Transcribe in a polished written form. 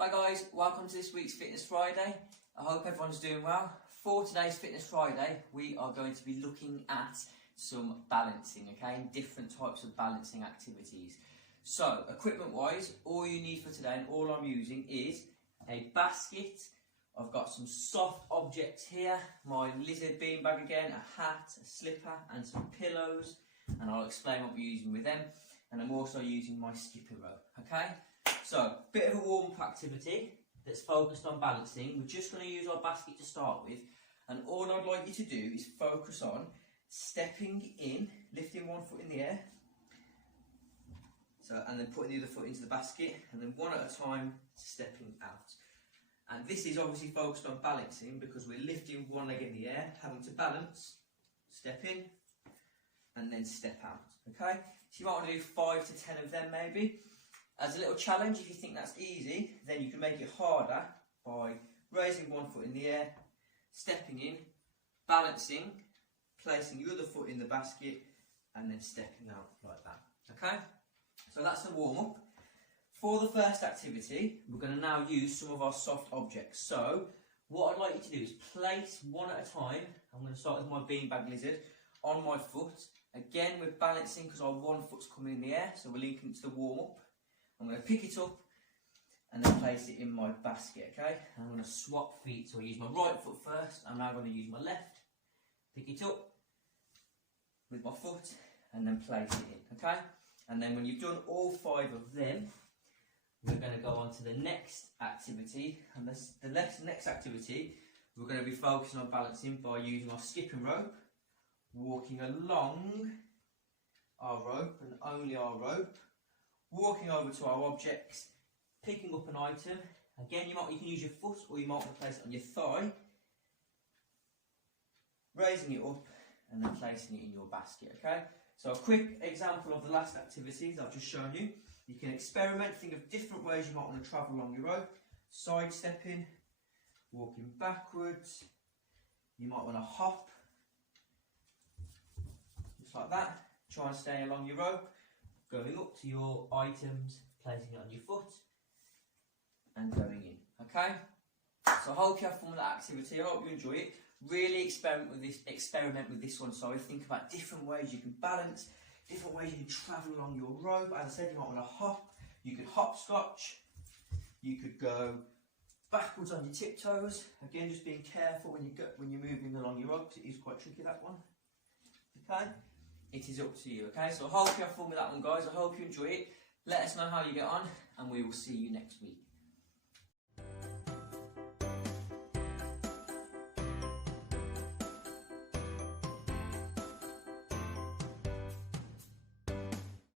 Hi guys, welcome to this week's Fitness Friday. I hope everyone's doing well. For today's Fitness Friday, we are going to be looking at some balancing, okay, and different types of balancing activities. So, equipment wise, all you need for today and all I'm using is a basket. I've got some soft objects here, my lizard beanbag again, a hat, a slipper and some pillows, and I'll explain what we're using with them. And I'm also using my skipping rope, okay? So, bit of a warm-up activity that's focused on balancing. We're just going to use our basket to start with, and all I'd like you to do is focus on stepping in, lifting one foot in the air, and then putting the other foot into the basket, and then one at a time stepping out. And this is obviously focused on balancing because we're lifting one leg in the air, having to balance, step in, and then step out, okay? So you might want to do 5 to 10 of them maybe. As a little challenge, if you think that's easy, then you can make it harder by raising one foot in the air, stepping in, balancing, placing your other foot in the basket, and then stepping out like that, okay? So that's the warm-up. For the first activity, we're going to now use some of our soft objects. So, what I'd like you to do is place one at a time. I'm going to start with my beanbag lizard on my foot. Again, we're balancing because our one foot's coming in the air, so we're linking it to the warm-up. I'm going to pick it up and then place it in my basket, okay? And I'm going to swap feet, so I use my right foot first. I'm now going to use my left, pick it up with my foot and then place it in, okay? And then when you've done all 5 of them, we're going to go on to the next activity. And the next activity, we're going to be focusing on balancing by using our skipping rope, walking along our rope and only our rope, walking over to our objects, picking up an item. Again, you can use your foot or you might want to place it on your thigh, raising it up and then placing it in your basket, okay? So a quick example of the last activities I've just shown you. You can experiment, think of different ways you might want to travel along your rope, side stepping, walking backwards, you might want to hop, just like that, try and stay along your rope, going up to your items, placing it on your foot, and going in, okay? So I hope you have fun with that activity, I hope you enjoy it. Really experiment with this one, sorry. Think about different ways you can balance, different ways you can travel along your rope. As I said, you might want to hop, you could hopscotch, you could go backwards on your tiptoes. Again, just being careful when you're moving along your rope, because it is quite tricky, that one. Okay? It is up to you, okay? So I hope you have fun with that one, guys. I hope you enjoy it. Let us know how you get on, and we will see you next week.